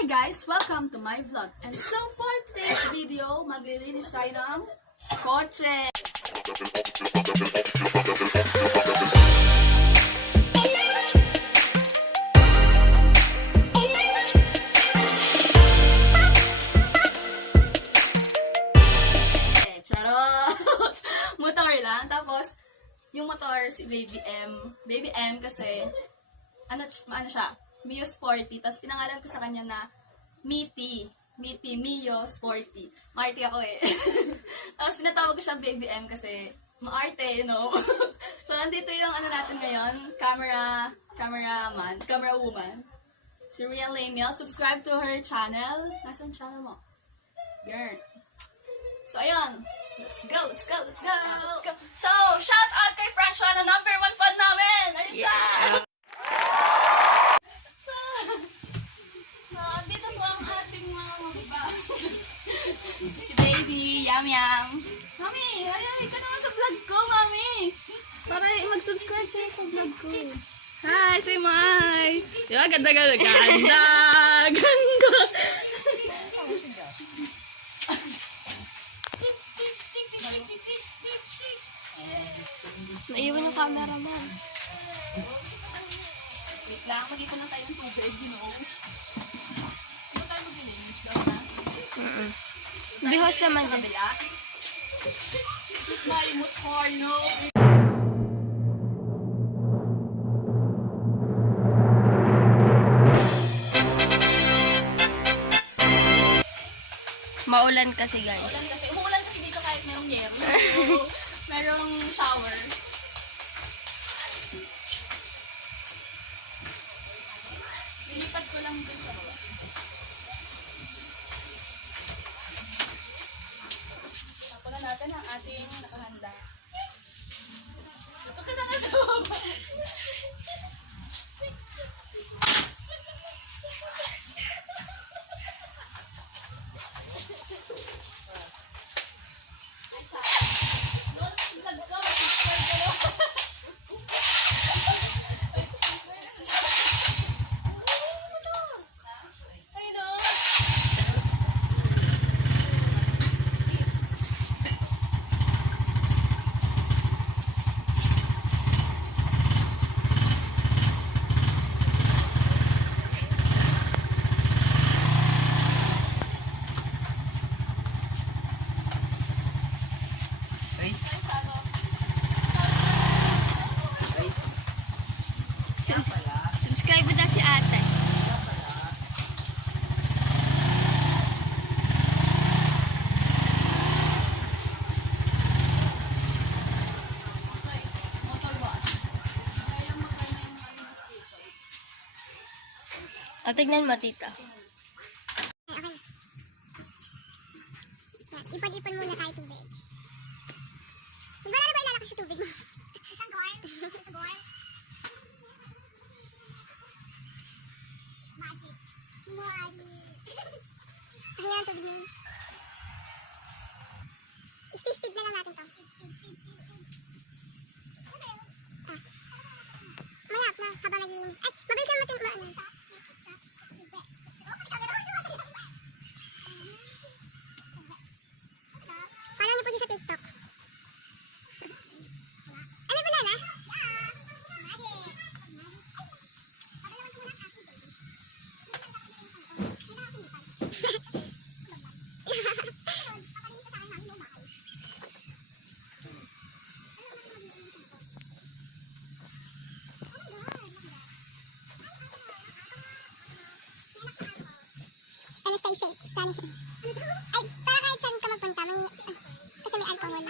Hi guys! Welcome to my vlog. And so for today's video, maglilinis tayo ng kotse. Charot! Motor lang. Tapos, yung motor si Baby M. Baby M kasi, ano siya? Mio Sporty. Tapos pinangalan ko sa kanya na Miti, Mio Sporty. Maarte ako eh. Tapos tinatawag ko siyang Baby M kasi maarte, you know. So, nandito yung ano natin ngayon, camera woman. Si Rian Lamiel. Subscribe to her channel. Nasaan channel mo? Girl. So, ayun. Let's go. So, shout out kay Francia na #1 fan namin. Ayun siya. So, dito po ang ating mga mabiba. Si Baby, Yam. Mami, ay, ka naman sa vlog ko, Mami. Para mag-subscribe sa'yo sa vlog ko. Hi, say my. Diba, ganda. Naiwan yung camera mo. Wait lang, mag-ipon na tayo ng tubig, you know. Ano tayo mag-ilinis daw, ha? Bihos naman Sa din. kabila. This is my motor, you know. Maulan kasi guys. Umuulan kasi dito kahit merong yero. Merong shower. Lilipat ko lang dito sa baba. Tapunan natin ang ating nakahanda. Ito ka na sa baba. Subscribe mo na si ate. Motor wash. Kaya magkano yung O, tignan mo, tita. Okay. Ipon-ipon muna tayo tubig. Wala na ba ilalakas sa tubig mo? Isang gourd? Ito gourd? Magic. Ayan ang tubig main. Speed na lang natin to. Speed. Mayak na habang naging... Ay, mabilis lang natin ano. Follow niyo po siya sa TikTok. Ano ba na? Magic. And stay safe. Ay, para kahit saan ka magpunta, may... Kasi may alcohol.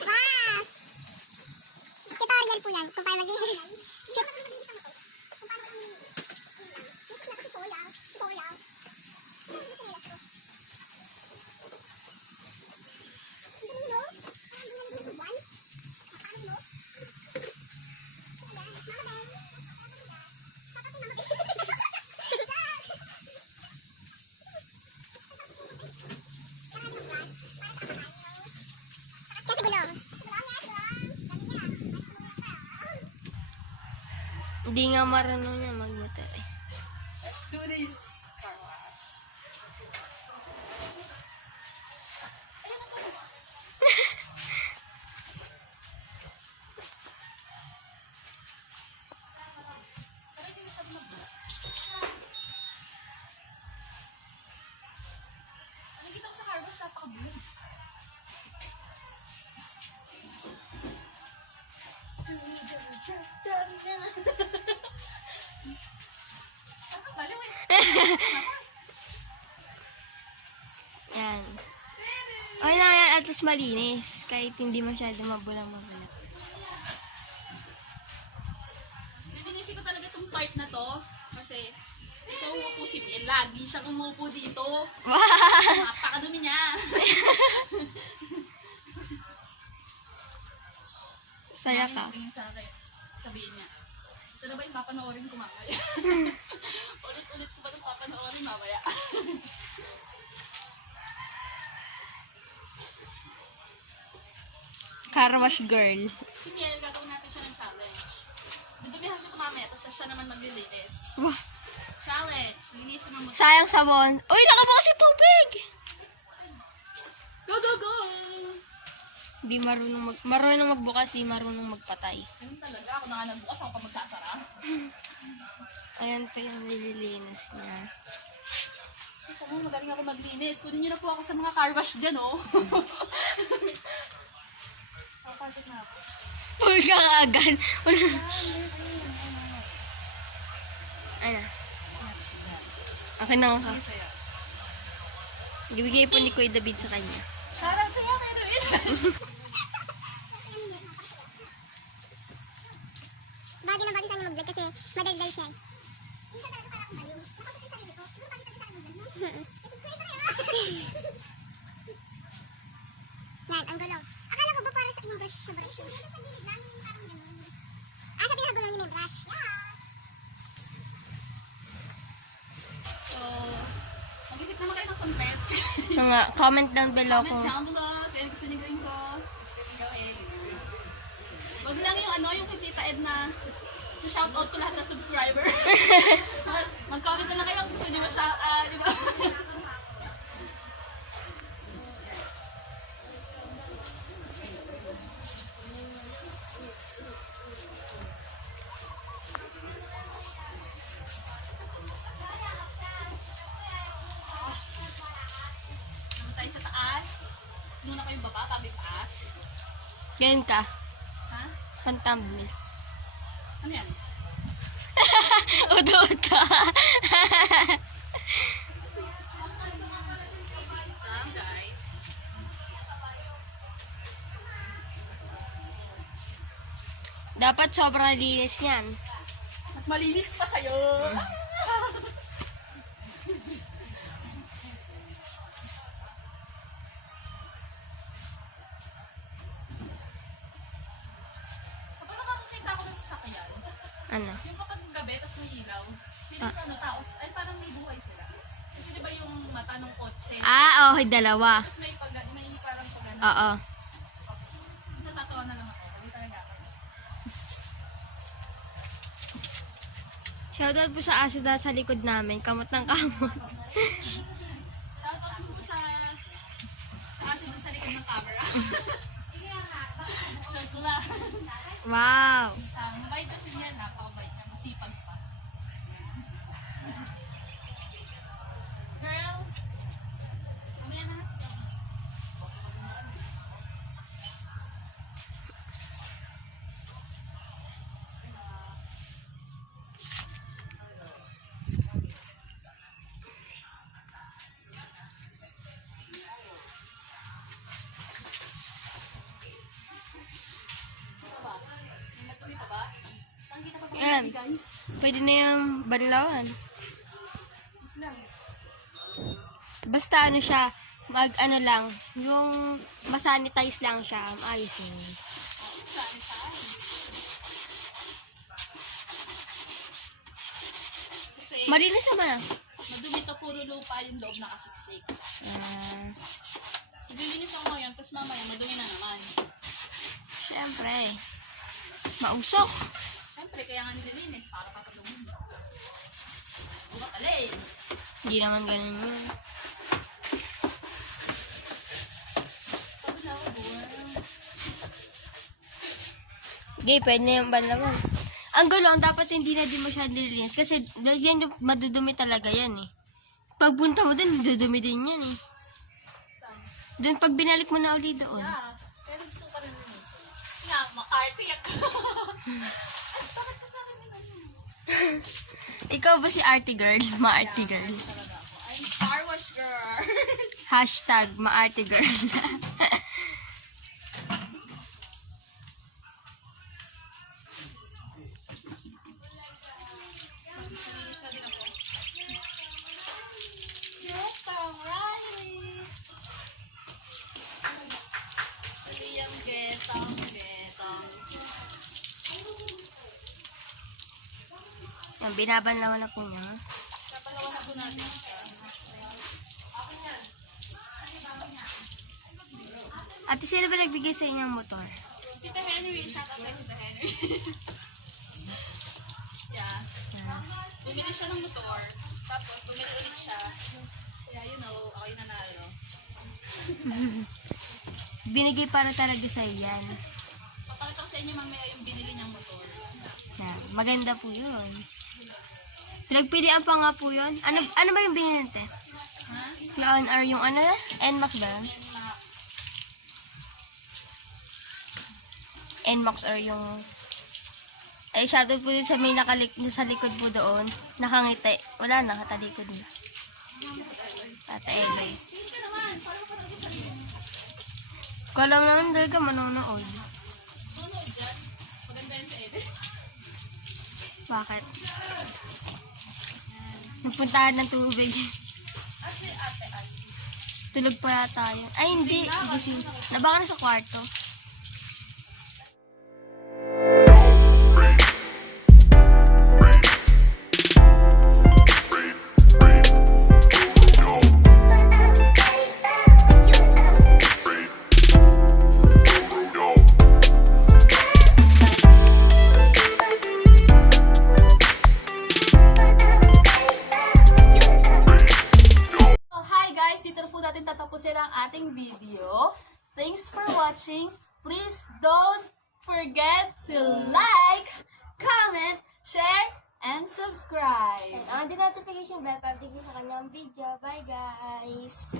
Wow! Tutorial po yan kung paano mag-linis. Mama Ben! Hindi nga marunong niya magmotor eh. Let's do this. Car wash. Ayan, nasa baba. Pero hindi masyado mag-block. Nakikita ko sa car wash, napaka-blue. Baliw eh. Yan. Okay na yan, at least malinis. Kahit hindi masyado mabulang-mabulang. Nilinisin ko talaga itong part na to kasi ikaw umupo si Mel. Lagi siya umupo dito. Napakadumi niya. Saya ka. Tingin sa akin. Sabihin niya. Ito na ba yung papanoorin ko mamaya? Ulit-ulit ko ba itong papanoorin mamaya? Car wash girl. Si Miel, gagawin natin siya ng challenge. Dudumihan ko ito mamaya, tapos siya naman maglilinis. Wah, Challenge! Linisin mo mo. sayang sabon. Uy, nakabukas yung tubig! Go, go, go! Di marunong magbukas, di marunong magpatay. Ganun talaga. Ako na nga nagbukas, ako pa magsasara. Ayan pa yung nililinis niya. Ito mo, magaling ako maglinis. Kunin niyo na po ako sa mga car wash dyan, oh. Papasok na ako. Uy, kakaagad. Ano? Akin na nga ka. Sige sa'yo. Ibigay po ni Kuya David sa kanya. Shoutout sa'yo, Kuya David! Bagay na bagay sa akin mag-vlog kasi madaldal siya. Minsan talaga para akong baliw. Nakapag yung sarili ko, siguro bagay talaga sa akin mag-vlog, no? Subscribe na kayo! Yan, ang gulong. Akala ko ba para sa yung brush sa brush? Hindi, sa gilid lang, yung parang ganun. Ah, sa pinakagulong yun yung brush. Yeah! So, mag-isip naman kayo ng content. Mga comment down below Comment kung down below. Kaya gusto niyo gawin ko. Gusto niyo gawin. Wag lang yung yung kay Tita Ed na shoutout ko lahat ng subscriber. Mag-comment na lang kayo kung gusto niyo ma-shout, di ba? Naman tayo sa taas. Muna kayong baba bago yung taas. ganyan ka. Ha? Pan-thumbnail. Ano yan? Uto-uto. Guys. Dapat sobrang linis niyan. Mas malinis pa sa'yo. Kapag nakakakita ako ng sasakyan, Ano? yung kapag gabi, tapos may ilaw, feeling ko taos, ay parang may buhay sila. Kasi di ba yung mata ng kotse, Ah, okay, dalawa. tapos may parang pag Oo. Sa tatawa na lang ako, hindi talaga ako. Shoutout po sa aso dahil sa likod namin. Kamot ng kamot. Shoutout po sa aso dun sa likod ng camera. Joke lang. Wow. Mabait kasi niya, napakabait niya, masipag pa. Girl, mamaya na. Matumi pa ba? Nakikita pa ba Yan. guys? Pwede na yung banlawan. Basta ano siya, ano lang, yung masanitize lang siya, ayos na yun. Sanitize. Kasi Malinis naman. madumi to, puro lupa yung loob nakasiksik. Ah, Maglilinis ako ngayon, tapos mamaya madumi na naman. Siyempre. Mausok. Siyempre, ate kaya nga nililinis para papatulungin. Diba pala eh. Hindi naman ganun yun. Pagod na ako, boy. Hindi, pwede na yung banlawan. Ang gulo, ang dapat hindi na din masyadong nililinis. Kasi yan yung madudumi talaga yan eh. Pagpunta mo din, madudumi din yan eh. Saan? Doon pag binalik mo na ulit doon. Yeah. Pero gusto ko pa rin linisin. Nga, ma-arte ako. Ay, bakit ka sa akin yung ano? Ikaw ba si arty girl? Ma-arty girl. Talaga ako. I'm Star Wars girl. Hashtag ma-arty girl. Nalinis na din ako. Yes, alright. Kasi yung getang. Yan, binabanlawan na po niya. Napalawan na po natin siya. Ate, sino ba nagbigay sa inyong motor? Tita Henry, shout out kay Tita Henry. Yeah. Bumili siya ng motor. Tapos, bumili ulit siya. Kaya, you know, ako yung nanalo. Binigay para talaga sa yan. Papakita ko sa inyo mamaya yung binili niyang motor. Yan, maganda po yun. Pinagpilian pa nga po yun. Ano ba yung binili natin? Ha? Yung or yung ano? NMAX ba? NMAX or yung... Ay, shadow po yun sa may sa likod po doon. Nakangiti. Wala na, katalikod na. Tata Eloy. Tingin ka naman. Parang pa talaga sa'yo. Kung alam naman talaga manonood. Tunood dyan. Maganda yun sa Ede. Bakit? Nagpuntahan ng tubig. Ate. Tulog pa yata yun. Ay, hindi. Gising. Nabaka na sa kwarto. Oh, hi guys! Dito na po natin tatapusin ang ating video. Thanks for watching. Please don't forget to like, comment, share, and subscribe. And on the notification bell para sa kanyang video. Bye guys!